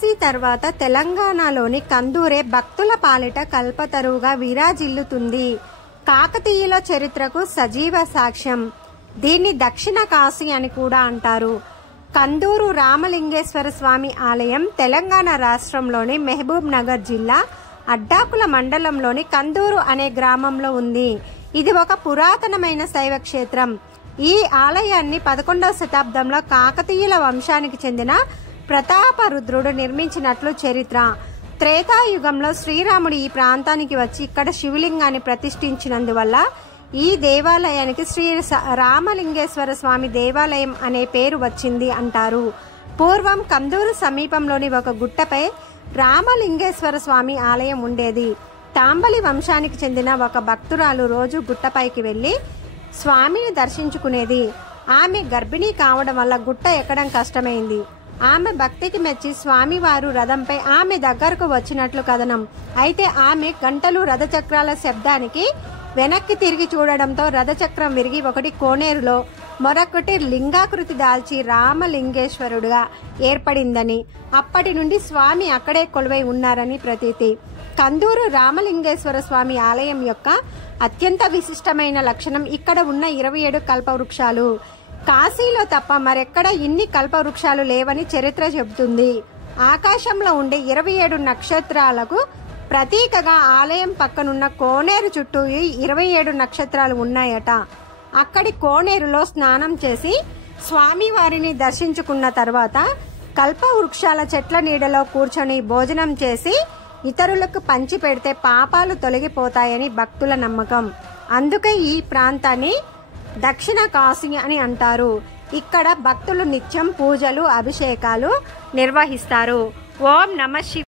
కాశీ తర్వాత తెలంగాణలోని కందూరే భక్తుల పాలిట కల్పతరువుగా విరాజిల్లుతుంది. కాకతీయుల చరిత్రకు సజీవ సాక్ష్యం. దీన్ని దక్షిణ కాశీ అని కూడా అంటారు. కందూరు రామలింగేశ్వర స్వామి ఆలయం తెలంగాణ రాష్ట్రంలోని మహబూబ్ నగర్ జిల్లా అడ్డాకుల మండలంలోని కందూరు అనే గ్రామంలో ఉంది. ఇది ఒక పురాతనమైన శైవ క్షేత్రం. ఈ ఆలయాన్ని 11వ శతాబ్దంలో కాకతీయుల వంశానికి చెందిన ప్రతాపరుద్రుడు నిర్మించినట్లు చరిత్ర. త్రేతాయుగంలో శ్రీరాముడు ఈ ప్రాంతానికి వచ్చి ఇక్కడ శివలింగాన్ని ప్రతిష్ఠించినందువల్ల ఈ దేవాలయానికి శ్రీ రామలింగేశ్వర స్వామి దేవాలయం అనే పేరు వచ్చింది అంటారు. పూర్వం కందూరు సమీపంలోని ఒక గుట్టపై రామలింగేశ్వర స్వామి ఆలయం ఉండేది. తాంబలి వంశానికి చెందిన ఒక భక్తురాలు రోజు గుట్టపైకి వెళ్లి స్వామిని దర్శించుకునేది. ఆమె గర్భిణీ కావడం వల్ల గుట్ట ఎక్కడం కష్టమైంది. ఆమె భక్తికి మెచ్చి స్వామివారు రథంపై ఆమె దగ్గరకు వచ్చినట్లు కథనం. అయితే ఆమె గంటలు రథచక్రాల శబ్దానికి వెనక్కి తిరిగి చూడడంతో రథచక్రం విరిగి ఒకటి కోనేరులో మరొకటి లింగాకృతి దాల్చి రామలింగేశ్వరుడుగా ఏర్పడిందని, అప్పటి నుండి స్వామి అక్కడే కొలువై ఉన్నారని ప్రతీతి. కందూరు రామలింగేశ్వర స్వామి ఆలయం యొక్క అత్యంత విశిష్టమైన లక్షణం ఇక్కడ ఉన్న 27 కల్పవృక్షాలు. కాశీలో తప్ప మరెక్కడ ఇన్ని కల్పవృక్షాలు లేవని చరిత్ర చెబుతుంది. ఆకాశంలో ఉండే 27 నక్షత్రాలకు ప్రతీకగా ఆలయం పక్కనున్న కోనేరు చుట్టూ 27 నక్షత్రాలు ఉన్నాయట. అక్కడి కోనేరులో స్నానం చేసి స్వామివారిని దర్శించుకున్న తర్వాత కల్పవృక్షాల చెట్ల నీడలో కూర్చొని భోజనం చేసి ఇతరులకు పంచి పెడితే పాపాలు తొలగిపోతాయని భక్తుల నమ్మకం. అందుకే ఈ ప్రాంతాన్ని దక్షిణ కాశీ అని అంటారు. ఇక్కడ భక్తులు నిత్యం పూజలు, అభిషేకాలు నిర్వహిస్తారు. ఓం నమః శివాయ.